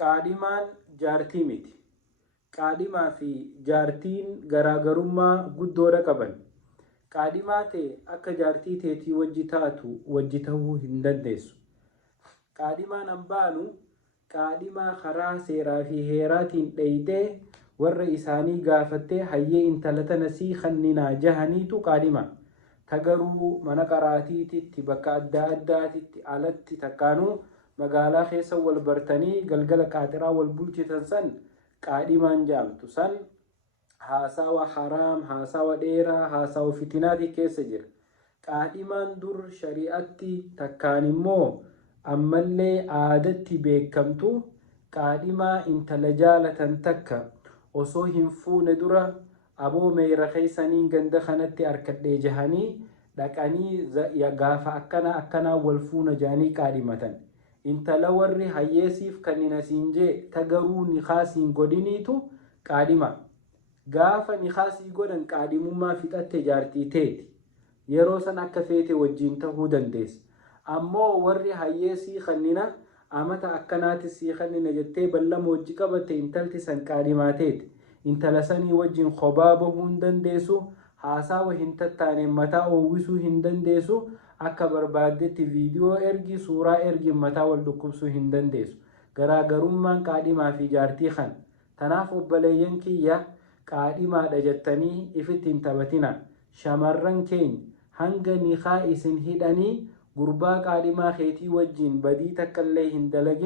qaadhimaan jaartii miti. Qaadhimaa fi jaartiin garaagarummaa guddoodha qaban. Qaadhimaa ta'e akka jaartii teetii wajji taatu wajji ta'uu hin dandeessu. Qaadhimaan hambaanu qaadhimaa karaa seeraa fi heeraatiin dheeyitee warra isaanii gaafattee hayyee intala tana sii kanninaa jahaniitu qaadhimaa. Tagaruu mana qaraatiititti bakka adda addaatitti alatti takkaanuu magaalaa keessa wal bartanii galgala qaaxiraa wal bulchitan san qaadhimaan jaamtu. San haasawa haraam, haasawa dheeraa, haasawa fitinaati keessa jira. Qaadhimaan dur shari'atti takkaan immoo ammallee aadatti beekamtu qaadhimaa intala jaalatan takka osoo hin fuune dura aboo meeyra keeysanii ganda kanatti arkadhee jahanii dhaqanii gaafa akkanaa wal fuuna jahanii qaadhimatan. Intala warri hayyeesiif kannina siin jee tagaruu nikaasiin godhiniitu qaadhima. Gaafa nikaasii godhan qaadhimummaa fixatte jaartii teeti. Yeroo san akka feete wajjiin tahuu dandeessa. Ammoo warri hayyeesii kannina amata akkanaati sii kannina jettee ballama wajji qabatte intalti san qaadhimaa teeti. Intala sanii wajjin kophaa bahuu hin dandeessu. Haasawa hin tattaane mataa oowwisuu hin dandeessu. Akka barbaaddetti viidiyoo ergi, suuraa ergi mataa wal dhukkubsuu hin dandeessu. Garaagarummaan qaadhimaa fi jaartii kan. Tanaaf obboleeyyan kiyya qaadhimaadha jettanii ifitti hin taphatina. Shamarran keenya hanga nikaa isin hidhanii gurbaa qaadhimaa keetii wajjin badii takka illee hin dalagin.